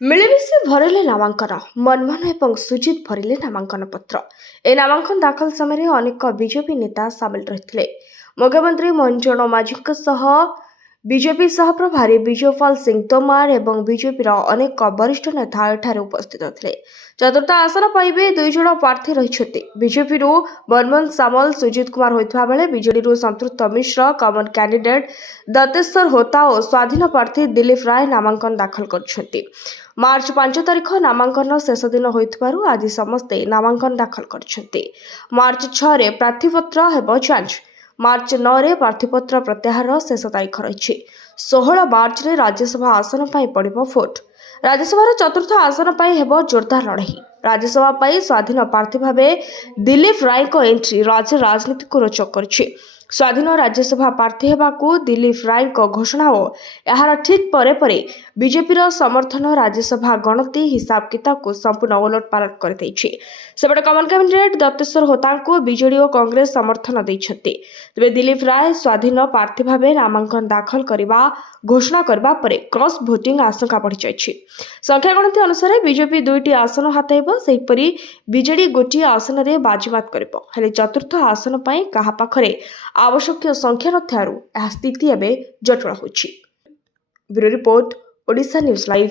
मिलेमिशे भरिले नामांकन मनमोहन एवं सुजित भरिले नामांकन पत्र। ए नामांकन दाखल समय अनेक बीजेपी नेता सामिल रही। मुख्यमंत्री मंजन माझी बीजेपी सहप्रभारी विजयपाल सिंह तोमर और बीजेपी अनेक वरिष्ठ नेता एठारे उपस्थित थे। चतुर्थ आसन पाइबे 2 जण प्रार्थी रही। बीजेपी मनमोहन सामल सुजित कुमार होता बेले बीजेडी संतृप्त मिश्र कमन कैंडिडेट दत्तेश्वर होता और स्वाधीन प्रार्थी दिलीप राय नामांकन दाखल कर। मार्च 5 तारिख नामांकन शेष दिन होइथिबारु आज समस्ते नामांकन दाखल कर। मार्च 6 रे प्रार्थीपत्र हेबो जांच। मार्च 9 रे प्रार्थीपत्र प्रत्याहार शेष तारीख रही। 16 मार्च रे राज्यसभा आसन पाई पड़िबो भोट। राज्यसभा चतुर्थ आसन पाई हेबो जोरदार लड़ाई। राज्यसभा पाई स्वाधीन प्रार्थी भावे दिलीप राय को एंट्री राज्य राजनीति को रोचक करछि। स्वाधीन राज्यसभा प्रार्थी हेबाकू दिलीप राय को घोषणा और यार ठीक परे परे बीजेपी समर्थन राज्यसभा गणति हिसाब किताब को संपूर्ण ओलट पालट कर सेपटे कमन कैंडिडेट दत्तेश्वर होता को बीजेडी और कांग्रेस समर्थन देते। तेज दिलीप राय स्वाधीन प्रार्थी भाव नामांकन दाखल करने घोषणा करने पर क्रॉस भोटिंग आशंका बढ़ी जाइए। संख्या गणति अनुसार बीजेपी 2टी आसन हाथाइब, सेहीपरि बीजेडी गोटे आसन में बाजीमात कर। चतुर्थ आसन पर क्या पाखरे आवश्यक संख्या नथियारु यह स्थिति एवं जटिल होछि। Bureau report, Odisha news live.